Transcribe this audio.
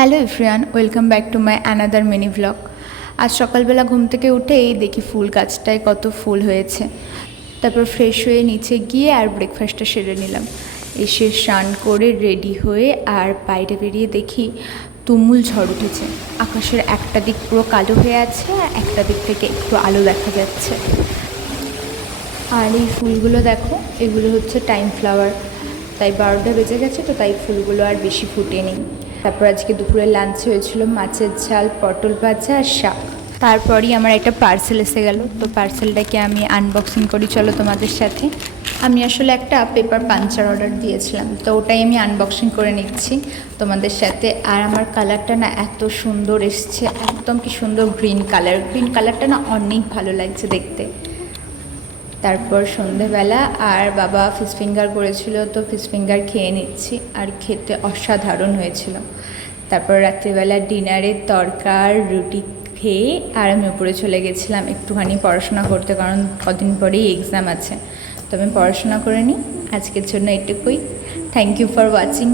Hello everyone, welcome back to my another mini vlog. আজ সকালবেলা ঘুম থেকে উঠেই দেখি ফুল গাছটায় কত ফুল হয়েছে। তারপর ফ্রেশ হয়ে নিচে গিয়ে আর ব্রেকফাস্টটা সেরে নিলাম। এসে স্নান করে রেডি হয়ে আর বাইরে বেরিয়ে দেখি তুমুল ঝড় উঠেছে। আকাশের একটা দিক পুরো কালো হয়ে আছে আর একটা দিক থেকে একটু আলো দেখা যাচ্ছে। আর এই ফুলগুলো দেখো, এগুলো হচ্ছে টাইম ফ্লাওয়ার। তাই 12টা বেজে গেছে, তো তাই ফুলগুলো আর বেশি ফুটেনি। তারপর আজকে দুপুরে লাঞ্চে হয়েছিল মাছের ঝাল, পটল ভাজা আর শাক। তারপরই আমার একটা পার্সেল এসে গেল, তো পার্সেলটাকে আমি আনবক্সিং করি, চলো তোমাদের সাথে। আমি আসলে একটা পেপার পাঞ্চার অর্ডার দিয়েছিলাম, তো ওটাই আমি আনবক্সিং করে নিচ্ছি তোমাদের সাথে। আর আমার কালারটা না এত সুন্দর এসছে, একদম কি সুন্দর গ্রিন কালারটা না অনেক ভালো লাগছে দেখতে। তারপর সন্ধেবেলা আর বাবা ফিশ ফিঙ্গার করেছিল, তো ফিশ ফিঙ্গার খেয়ে নিচ্ছি, আর খেতে অসাধারণ হয়েছিল। তারপর রাত্রিবেলা ডিনারের তরকার রুটি খেয়ে আর আমি উপরে চলে গেছিলাম একটুখানি পড়াশোনা করতে, কারণ কদিন পরেই এক্সাম আছে। তো আমি পড়াশোনা করে নিই, আজকের জন্য এটুকুই। Thank you for watching.